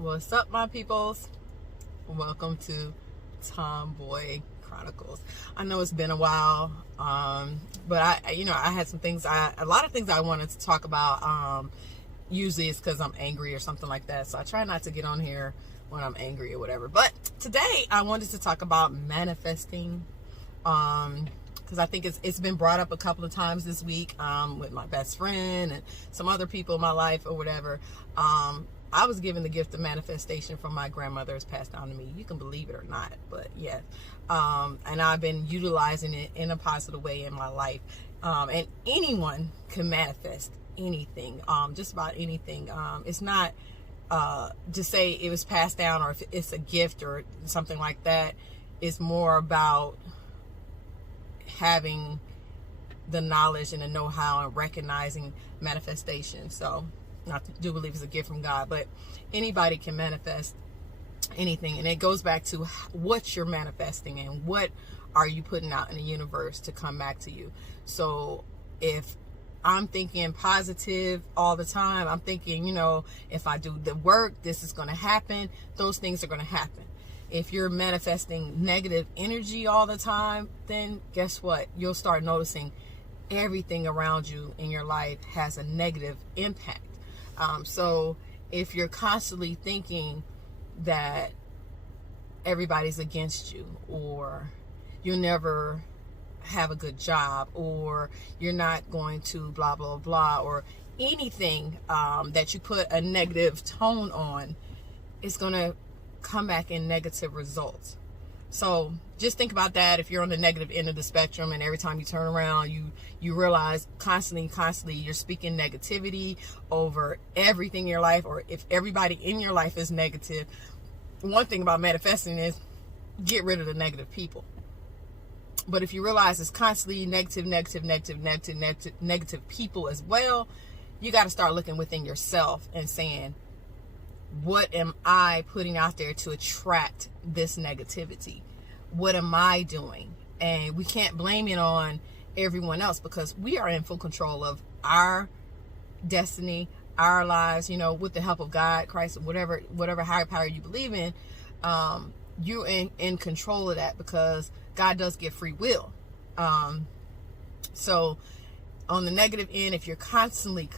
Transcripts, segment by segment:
What's up, my peoples? Welcome to Tomboy Chronicles. I know it's been a while, but I had some things, a lot of things I wanted to talk about. Usually it's because I'm angry or something like that, so I try not to get on here when I'm angry or whatever. But today I wanted to talk about manifesting, because I think it's been brought up a couple of times this week with my best friend and some other people in my life or whatever. I was given the gift of manifestation from my grandmother. It's passed down to me. You can believe it or not, but yeah. And I've been utilizing it in a positive way in my life. And anyone can manifest anything, just about anything. It's not just say it was passed down or if it's a gift or something like that. It's more about having the knowledge and the know-how and recognizing manifestation. So I do believe it's a gift from God, but anybody can manifest anything. And it goes back to what you're manifesting and what are you putting out in the universe to come back to you. So if I'm thinking positive all the time, I'm thinking, if I do the work, this is going to happen. Those things are going to happen. If you're manifesting negative energy all the time, then guess what? You'll start noticing everything around you in your life has a negative impact. So if you're constantly thinking that everybody's against you, or you'll never have a good job, or you're not going to blah, blah, blah, or anything that you put a negative tone on, it's going to come back in negative results. So just think about that. If you're on the negative end of the spectrum and every time you turn around, you realize constantly you're speaking negativity over everything in your life, or if everybody in your life is negative. One thing about manifesting is get rid of the negative people. But if you realize it's constantly negative people as well, you got to start looking within yourself and saying, what am I putting out there to attract this negativity? What am I doing? And we can't blame it on everyone else, because we are in full control of our destiny, our lives, with the help of God, Christ, whatever higher power you believe in. You're in control of that, because God does give free will. So on the negative end, if you're constantly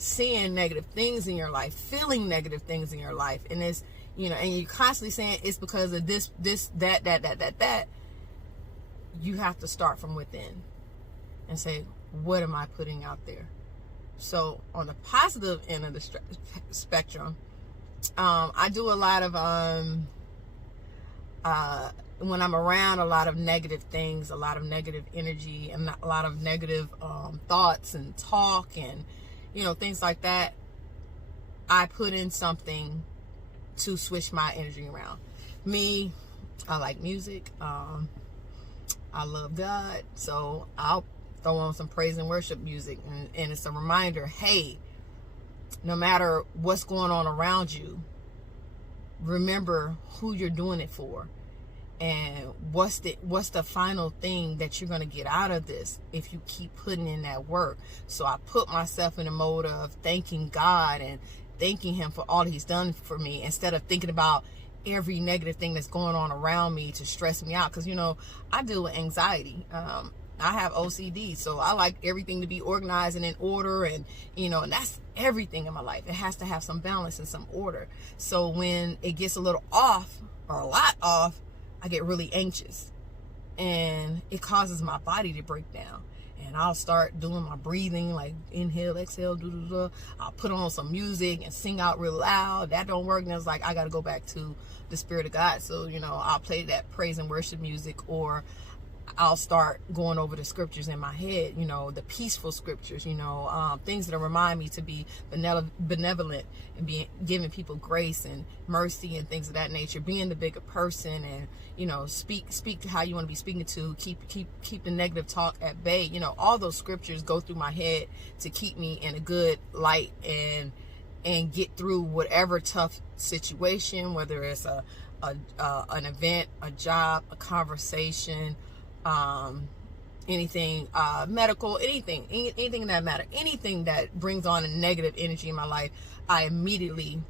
seeing negative things in your life, feeling negative things in your life, and it's, and you're constantly saying it's because of this, that, you have to start from within and say, what am I putting out there? So on the positive end of the spectrum, I do a lot of, when I'm around a lot of negative things, a lot of negative energy, and a lot of negative thoughts and talk and, things like that, I put in something to switch my energy around. Me, I like music. I love God. So I'll throw on some praise and worship music. And it's a reminder, hey, no matter what's going on around you, remember who you're doing it for. And what's the final thing that you're going to get out of this if you keep putting in that work? So I put myself in a mode of thanking God and thanking him for all he's done for me, instead of thinking about every negative thing that's going on around me to stress me out. Because, I deal with anxiety. I have OCD, so I like everything to be organized and in order, and and that's everything in my life. It has to have some balance and some order. So when it gets a little off or a lot off, I get really anxious, and it causes my body to break down. And I'll start doing my breathing, like inhale, exhale, I'll put on some music and sing out real loud. That don't work. And it's like, I got to go back to the Spirit of God. So, I'll play that praise and worship music, or I'll start going over the scriptures in my head, the peaceful scriptures, things that remind me to be benevolent and be giving people grace and mercy and things of that nature, being the bigger person, and, speak to how you want to be speaking to, keep the negative talk at bay. All those scriptures go through my head to keep me in a good light and get through whatever tough situation, whether it's an event, a job, a conversation, anything medical, anything that matter, anything that brings on a negative energy in my life, I immediately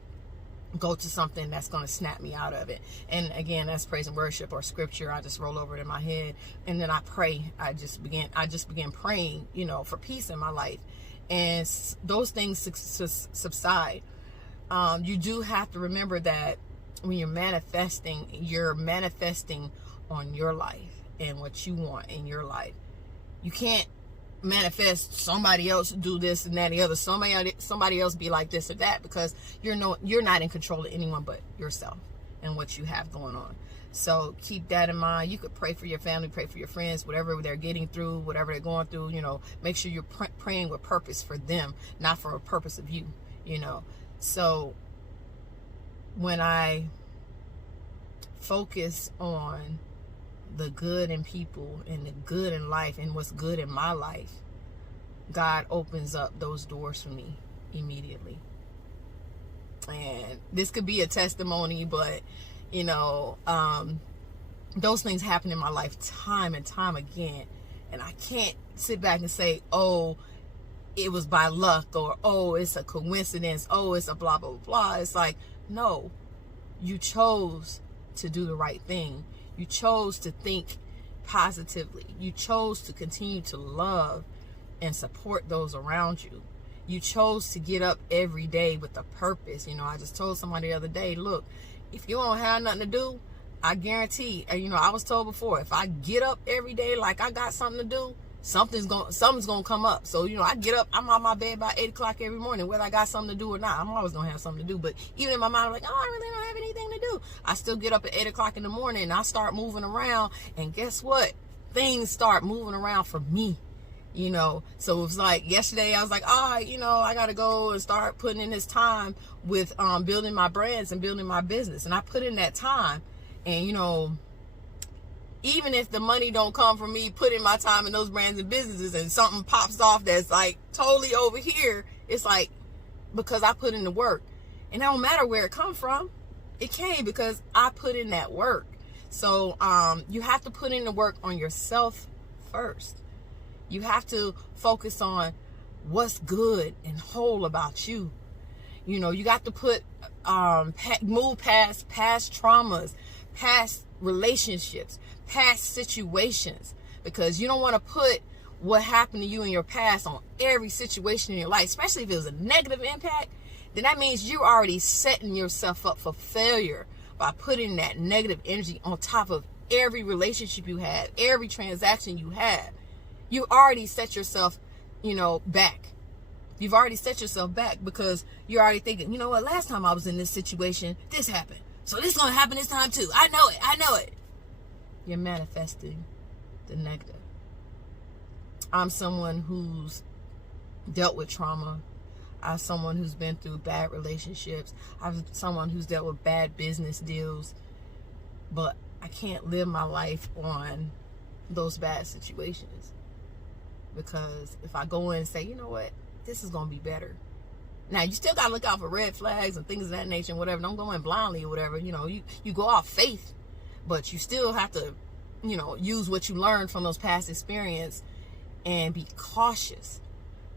go to something that's going to snap me out of it. And again, that's praise and worship or scripture. I just roll over it in my head, and then I pray. I just began praying, for peace in my life, and those things subside. You do have to remember that when you're manifesting on your life and what you want in your life. You can't manifest somebody else do this and that and the other, somebody else be like this or that, because you're not in control of anyone but yourself and what you have going on. So keep that in mind. You could pray for your family, pray for your friends, whatever they're getting through, whatever they're going through. Make sure you're praying with purpose for them, not for a purpose of you. So when I focus on the good in people and the good in life and what's good in my life, God opens up those doors for me immediately. And this could be a testimony, but those things happen in my life time and time again, and I can't sit back and say, oh, it was by luck, or oh, it's a coincidence, oh, it's a blah blah blah. It's like, no, you chose to do the right thing. You chose to think positively. You chose to continue to love and support those around you. You chose to get up every day with a purpose. I just told somebody the other day, look, if you don't have nothing to do, I guarantee, I was told before, if I get up every day like I got something to do, something's gonna come up. So I get up, I'm on my bed by 8 o'clock every morning, whether I got something to do or not. I'm always gonna have something to do. But even in my mind, I'm like, oh, I really don't have anything to do. I still get up at 8 o'clock in the morning, and I start moving around, and guess what? Things start moving around for me. So it was like yesterday I was like, I gotta go and start putting in this time with building my brands and building my business. And I put in that time, and even if the money don't come from me putting my time in those brands and businesses, and something pops off that's like totally over here, it's like, because I put in the work. And it don't matter where it come from. It came because I put in that work. So you have to put in the work on yourself first. You have to focus on what's good and whole about you. You got to move past traumas, past relationships, past situations, because you don't want to put what happened to you in your past on every situation in your life, especially if it was a negative impact. Then that means you're already setting yourself up for failure by putting that negative energy on top of every relationship you had, every transaction you had. You already set yourself, back. You've already set yourself back because you're already thinking, you know what, last time I was in this situation, this happened. So this is going to happen this time too. I know it. You're manifesting the negative. I'm someone who's dealt with trauma. I'm someone who's been through bad relationships. I'm someone who's dealt with bad business deals. But I can't live my life on those bad situations. Because if I go in and say, you know what, this is going to be better. Now, you still got to look out for red flags and things of that nature and whatever. Don't go in blindly or whatever. You go off faith, but you still have to, use what you learned from those past experience and be cautious.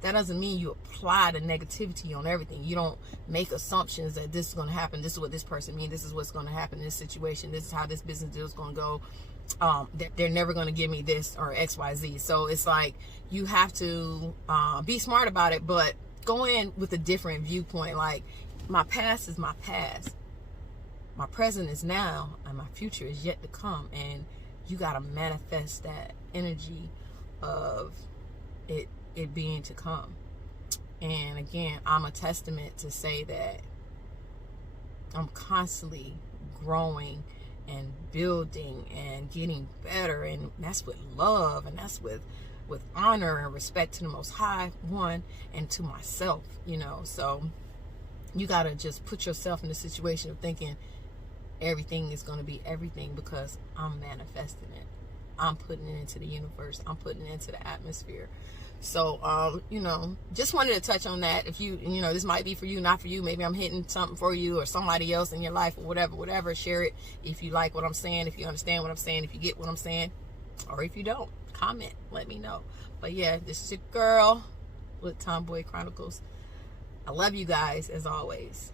That doesn't mean you apply the negativity on everything. You don't make assumptions that this is going to happen. This is what this person means. This is what's going to happen in this situation. This is how this business deal is going to go. They're never going to give me this or X, Y, Z. So it's like you have to be smart about it, but go in with a different viewpoint. Like, my past is my past. My present is now, and my future is yet to come. And you got to manifest that energy of it being to come. And again, I'm a testament to say that I'm constantly growing and building and getting better, and that's with love, and that's with honor and respect to the Most High One and to myself. So you gotta just put yourself in the situation of thinking everything is going to be everything, because I'm manifesting it. I'm putting it into the universe. I'm putting it into the atmosphere. So, just wanted to touch on that. If this might be for you, not for you. Maybe I'm hitting something for you or somebody else in your life or whatever. Share it if you like what I'm saying, if you understand what I'm saying, if you get what I'm saying, or if you don't, comment, let me know. But yeah, this is your girl with Tomboy Chronicles. I love you guys as always.